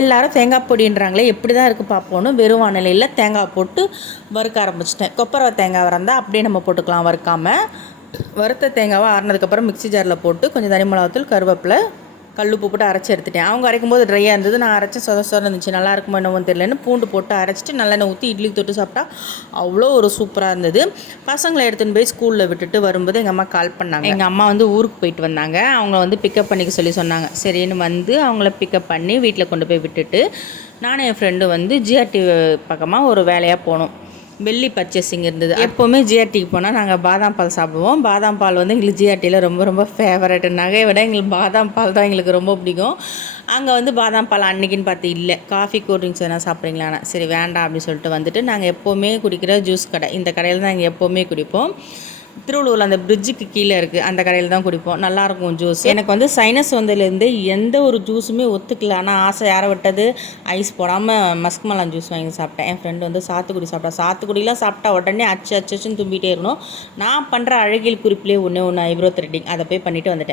எல்லாரும் தேங்காய் பொடின்றாங்களே எப்படி தான் இருக்குது பார்ப்போன்னு வெறும் வானிலையில் தேங்காய் போட்டு வறுக்க ஆரம்பிச்சிட்டேன். கொப்பரை தேங்காய் வறந்தால் அப்படியே நம்ம போட்டுக்கலாம் வறுக்காமல் வறுத்த தேங்காவை ஆறினதுக்கப்புறம் மிக்ஸி ஜாரில் போட்டு கொஞ்சம் தனி மிளகாத்தூள் கருவேப்பிலை கல்லுப்பு போட்டு அரைச்சி எடுத்துட்டேன். அவங்க அரைக்கும் போது ட்ரையாக இருந்தது. நான் அரைச்சி சொத சொத இருந்துச்சு. நல்லா இருக்குமோ என்னவோ தெரியலன்னு பூண்டு போட்டு அரைச்சிட்டு நல்லெண்ணெய் ஊற்றி இட்லி தொட்டு சாப்பிட்டா அவ்வளோ ஒரு சூப்பராக இருந்தது. பசங்களை எடுத்துன்னு போய் ஸ்கூலில் விட்டுட்டு வரும்போது எங்கள் அம்மா கால் பண்ணாங்க. எங்கள் அம்மா வந்து ஊருக்கு போயிட்டு வந்தாங்க. அவங்கள வந்து பிக்கப் பண்ணிக்க சொல்லி சொன்னாங்க. சரின்னு வந்து அவங்கள பிக்கப் பண்ணி வீட்டில் கொண்டு போய் விட்டுட்டு நானும் என் ஃப்ரெண்டு வந்து ஜிஆர்டி பக்கமாக ஒரு வேலையாக போனோம். வெள்ளி பர்ச்சேசிங் இருந்தது. எப்போவுமே ஜிஆர்டிக்கு போனால் நாங்கள் பாதாம் பால் சாப்பிடுவோம். பாதாம் பால் வந்து எங்களுக்கு ஜிஆர்டியில் ரொம்ப ரொம்ப ஃபேவரட் நகையை விட எங்களுக்கு பாதாம் பால் தான் எங்களுக்கு ரொம்ப பிடிக்கும். அங்கே வந்து பாதாம் பால் அன்னைக்குன்னு பார்த்து இல்லை. காஃபி கூல் ட்ரிங்க்ஸ் எதனா சாப்பிட்றீங்களாண்ணா சரி வேண்டாம் அப்படின்னு சொல்லிட்டு வந்துட்டு நாங்கள் எப்போவுமே குடிக்கிற ஜூஸ் கடை. இந்த கடையில் தான் நாங்கள் எப்போவுமே குடிப்போம். திருவள்ளூரில் அந்த பிரிட்ஜுக்கு கீழே இருக்குது அந்த கடையில் தான் குடிப்போம். நல்லாயிருக்கும் ஜூஸ் எனக்கு வந்து சைனஸ் வந்ததுலேருந்து எந்த ஒரு ஜூஸுமே ஒத்துக்கல. ஆனால் ஆசை யாரை விட்டது? ஐஸ் போடாமல் மஸ்க் மலான் ஜூஸ் வாங்கி சாப்பிட்டேன். என் ஃப்ரெண்டு வந்து சாத்துக்குடி சாப்பிட்டா. சாத்துக்குடிலாம் சாப்பிட்டா உடனே அச்சு அச்சு அச்சுன்னு தும்பிட்டே இருக்கணும். நான் பண்ணுற அழகியல் குறிப்பிலே ஒன்று ஒன்று ஐப்ரோ த்ரெட்டிங் அதை போய் பண்ணிவிட்டு வந்துட்டேன்.